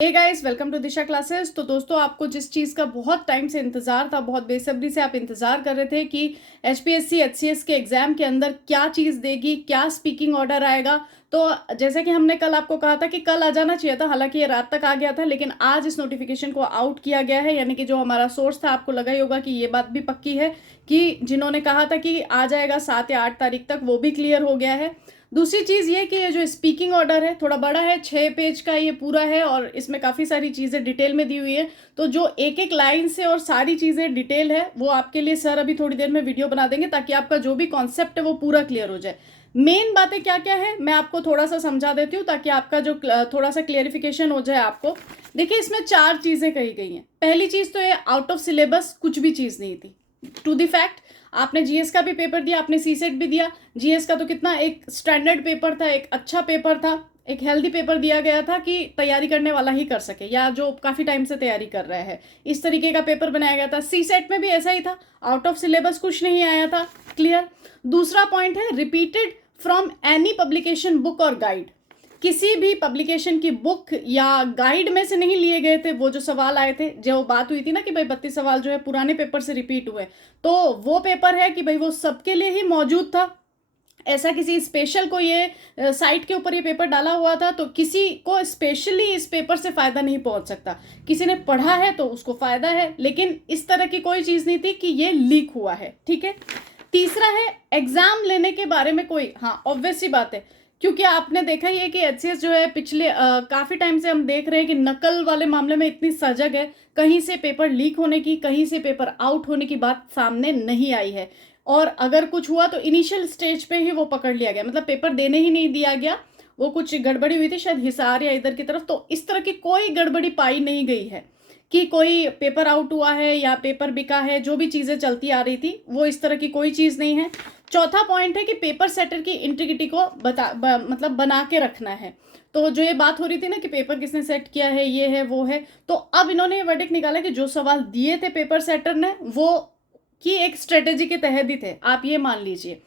Hey guys, welcome to Disha classes. तो दोस्तों, आपको जिस चीज़ का बहुत टाइम से इंतज़ार था, बहुत बेसब्री से आप इंतज़ार कर रहे थे कि एचपीएससी एचसीएस के एग्ज़ाम के अंदर क्या चीज़ देगी, क्या स्पीकिंग ऑर्डर आएगा। तो जैसे कि हमने कल आपको कहा था कि कल आ जाना चाहिए था, हालांकि ये रात तक आ गया था, लेकिन आज इस नोटिफिकेशन को आउट किया गया है। यानी कि जो हमारा सोर्स था, आपको लगा ही होगा कि ये बात भी पक्की है कि जिन्होंने कहा था कि आ जाएगा 7 या 8 तारीख तक, वो भी क्लियर हो गया है। दूसरी चीज़ ये कि ये जो स्पीकिंग ऑर्डर है थोड़ा बड़ा है, 6 पेज का ये पूरा है और इसमें काफ़ी सारी चीज़ें डिटेल में दी हुई है। तो जो एक एक लाइन से और सारी चीज़ें डिटेल है, वो आपके लिए सर अभी थोड़ी देर में वीडियो बना देंगे, ताकि आपका जो भी कॉन्सेप्ट है वो पूरा क्लियर हो जाए। मेन बातें क्या क्या है मैं आपको थोड़ा सा समझा देती हूँ, ताकि आपका जो थोड़ा सा क्लियरिफिकेशन हो जाए आपको। देखिए, इसमें 4 चीज़ें कही गई हैं। पहली चीज़ तो ये आउट ऑफ सिलेबस कुछ भी चीज़ नहीं थी। टू द फैक्ट, आपने जीएस का भी पेपर दिया, आपने सीसेट भी दिया। जीएस का तो कितना एक स्टैंडर्ड पेपर था, एक अच्छा पेपर था, एक हेल्दी पेपर दिया गया था कि तैयारी करने वाला ही कर सके, या जो काफ़ी टाइम से तैयारी कर रहा है, इस तरीके का पेपर बनाया गया था। सीसेट में भी ऐसा ही था, आउट ऑफ सिलेबस कुछ नहीं आया था। क्लियर। दूसरा पॉइंट है repeated from any publication, book और गाइड। किसी भी पब्लिकेशन की बुक या गाइड में से नहीं लिए गए थे वो जो सवाल आए थे। जो बात हुई थी ना कि भाई 32 सवाल जो है पुराने पेपर से रिपीट हुए, तो वो पेपर है कि भाई वो सबके लिए ही मौजूद था। ऐसा किसी स्पेशल को ये साइट के ऊपर ये पेपर डाला हुआ था, तो किसी को स्पेशली इस पेपर से फ़ायदा नहीं पहुंच सकता। किसी ने पढ़ा है तो उसको फ़ायदा है, लेकिन इस तरह की कोई चीज़ नहीं थी कि ये लीक हुआ है। ठीक है। तीसरा है एग्ज़ाम लेने के बारे में कोई, हाँ ऑब्वियस सी बात है, क्योंकि आपने देखा ही है कि एचसीएस जो है पिछले काफ़ी टाइम से हम देख रहे हैं कि नकल वाले मामले में इतनी सजग है। कहीं से पेपर लीक होने की, कहीं से पेपर आउट होने की बात सामने नहीं आई है। और अगर कुछ हुआ तो इनिशियल स्टेज पे ही वो पकड़ लिया गया, मतलब पेपर देने ही नहीं दिया गया। वो कुछ गड़बड़ी हुई थी शायद हिसार या इधर की तरफ, तो इस तरह की कोई गड़बड़ी पाई नहीं गई है कि कोई पेपर आउट हुआ है या पेपर बिका है। जो भी चीज़ें चलती आ रही थी वो इस तरह की कोई चीज़ नहीं है। चौथा पॉइंट है कि पेपर सेटर की इंटीग्रिटी को मतलब बना के रखना है। तो जो ये बात हो रही थी ना कि पेपर किसने सेट किया है, ये है वो है, तो अब इन्होंने ये वर्डिक्ट निकाला कि जो सवाल दिए थे पेपर सेटर ने, वो की एक स्ट्रेटेजी के तहत ही थे, आप ये मान लीजिए।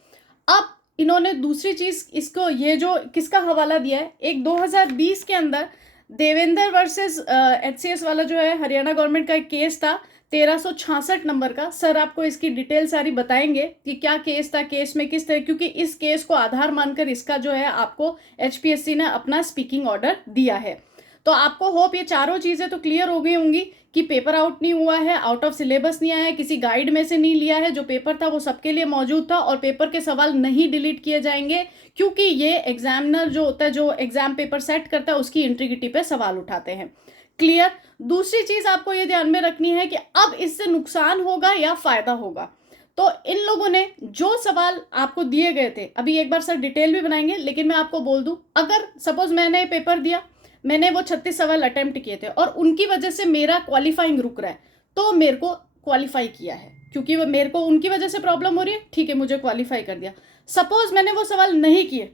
अब इन्होंने दूसरी चीज, इसको ये जो किसका हवाला दिया है, एक 2020 के अंदर देवेंद्र वर्सेस एचसीएस वाला जो है हरियाणा गवर्नमेंट का एक केस था, 1366 नंबर का। सर आपको इसकी डिटेल सारी बताएंगे कि क्या केस था, केस में किस तरह, क्योंकि इस केस को आधार मानकर इसका जो है आपको एचपीएससी ने अपना स्पीकिंग ऑर्डर दिया है। तो आपको होप ये चारों चीज़ें तो क्लियर हो गई होंगी कि पेपर आउट नहीं हुआ है, आउट ऑफ सिलेबस नहीं आया है, किसी गाइड में से नहीं लिया है, जो पेपर था वो सबके लिए मौजूद था, और पेपर के सवाल नहीं डिलीट किए जाएंगे, क्योंकि ये एग्जामिनर जो होता है, जो एग्जाम पेपर सेट करता है, उसकी इंटीग्रिटी पे सवाल उठाते हैं। क्लियर। दूसरी चीज़ आपको ये ध्यान में रखनी है कि अब इससे नुकसान होगा या फायदा होगा। तो इन लोगों ने जो सवाल आपको दिए गए थे, अभी एक बार सर डिटेल भी बनाएंगे, लेकिन मैं आपको बोल दूं, अगर सपोज मैंने पेपर दिया, मैंने वो 36 सवाल अटेम्प्ट किए थे और उनकी वजह से मेरा क्वालिफाइंग रुक रहा है, तो मेरे को क्वालिफाई किया है, क्योंकि वो मेरे को उनकी वजह से प्रॉब्लम हो रही है, ठीक है, मुझे क्वालिफाई कर दिया। सपोज मैंने वो सवाल नहीं किए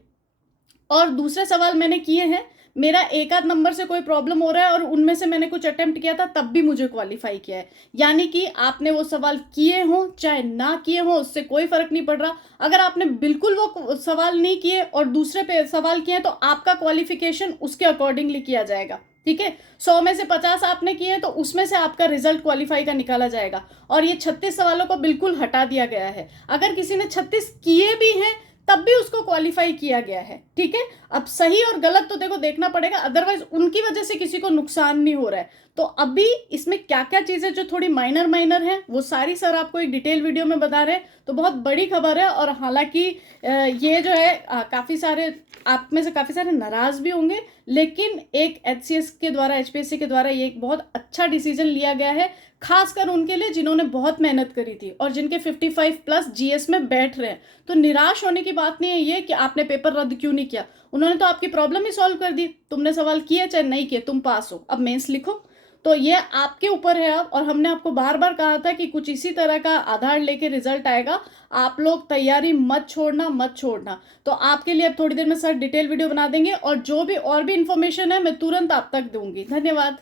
और दूसरे सवाल मैंने किए हैं, मेरा एक आध नंबर से कोई प्रॉब्लम हो रहा है और उनमें से मैंने कुछ अटेम्प्ट किया था, तब भी मुझे क्वालिफाई किया है। यानी कि आपने वो सवाल किए हो चाहे ना किए हो, उससे कोई फर्क नहीं पड़ रहा। अगर आपने बिल्कुल वो सवाल नहीं किए और दूसरे पे सवाल किए, तो आपका क्वालिफिकेशन उसके अकॉर्डिंगली किया जाएगा। ठीक है। 100 में से 50 आपने किए तो उसमें से आपका रिजल्ट क्वालिफाई का निकाला जाएगा, और ये 36 सवालों को बिल्कुल हटा दिया गया है। अगर किसी ने 36 किए भी हैं तब भी उसको क्वालिफाई किया गया है। ठीक है। अब सही और गलत तो देखो देखना पड़ेगा, अदरवाइज उनकी वजह से किसी को नुकसान नहीं हो रहा है। तो अभी इसमें क्या क्या चीजें जो थोड़ी माइनर माइनर हैं, वो सारी सर आपको एक डिटेल वीडियो में बता रहे हैं। तो बहुत बड़ी खबर है, और हालांकि ये जो है काफी सारे आप में से काफी सारे नाराज भी होंगे, लेकिन एक एचसीएस के द्वारा, एचपीएससी के द्वारा ये एक बहुत अच्छा डिसीजन लिया गया है, खासकर उनके लिए जिन्होंने बहुत मेहनत करी थी और जिनके 55 प्लस जीएस में बैठ रहे हैं। तो निराश होने की बात नहीं है ये कि आपने पेपर रद्द क्यों नहीं किया, उन्होंने तो आपकी प्रॉब्लम ही सॉल्व कर दी। तुमने सवाल किए चाहे नहीं किए, तुम पास हो, अब मेंस लिखो। तो ये आपके ऊपर है अब, और हमने आपको बार बार कहा था कि कुछ इसी तरह का आधार लेके रिजल्ट आएगा, आप लोग तैयारी मत छोड़ना मत छोड़ना। तो आपके लिए अब थोड़ी देर में सर डिटेल वीडियो बना देंगे, और जो भी और भी इंफॉर्मेशन है मैं तुरंत आप तक दूंगी। धन्यवाद।